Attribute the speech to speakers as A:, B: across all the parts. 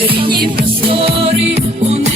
A: рідні простори у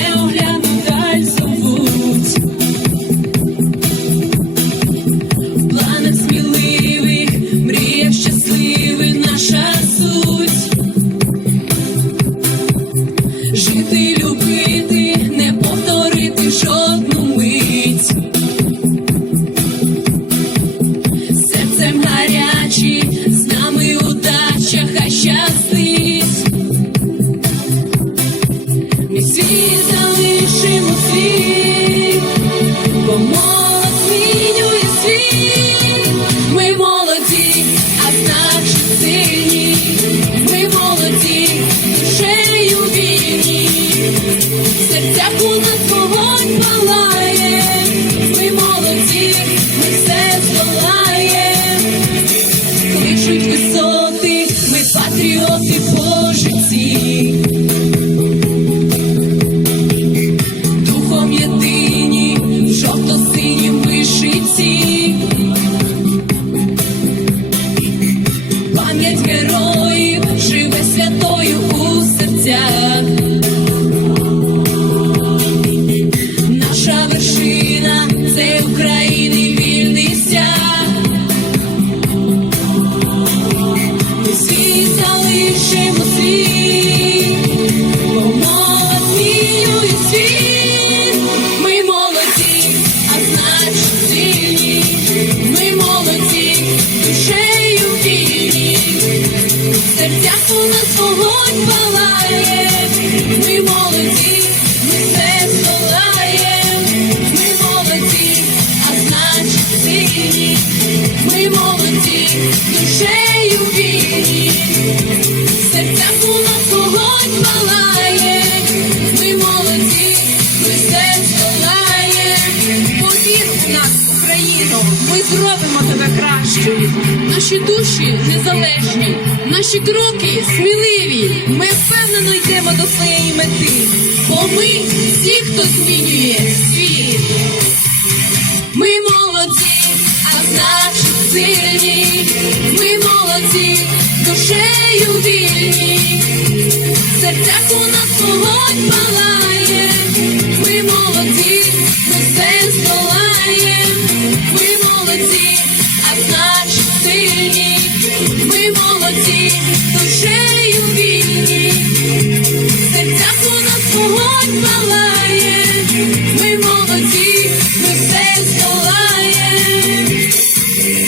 A: серцях у вогонь палає. В у нас вогонь палає. Ми молоді, ми все здолаємо. Ми молоді, а значить сильні. Ми молоді, душею вільні. В серцях у нас
B: Україно, ми зробимо тебе кращою. Наші душі незалежні, наші кроки сміливі. Ми впевнено йдемо до своєї мети, бо ми ті, хто змінює світ.
A: Ми молоді, а значить сильні. Ми молоді, душею вільні. В серцях у нас вогонь палає.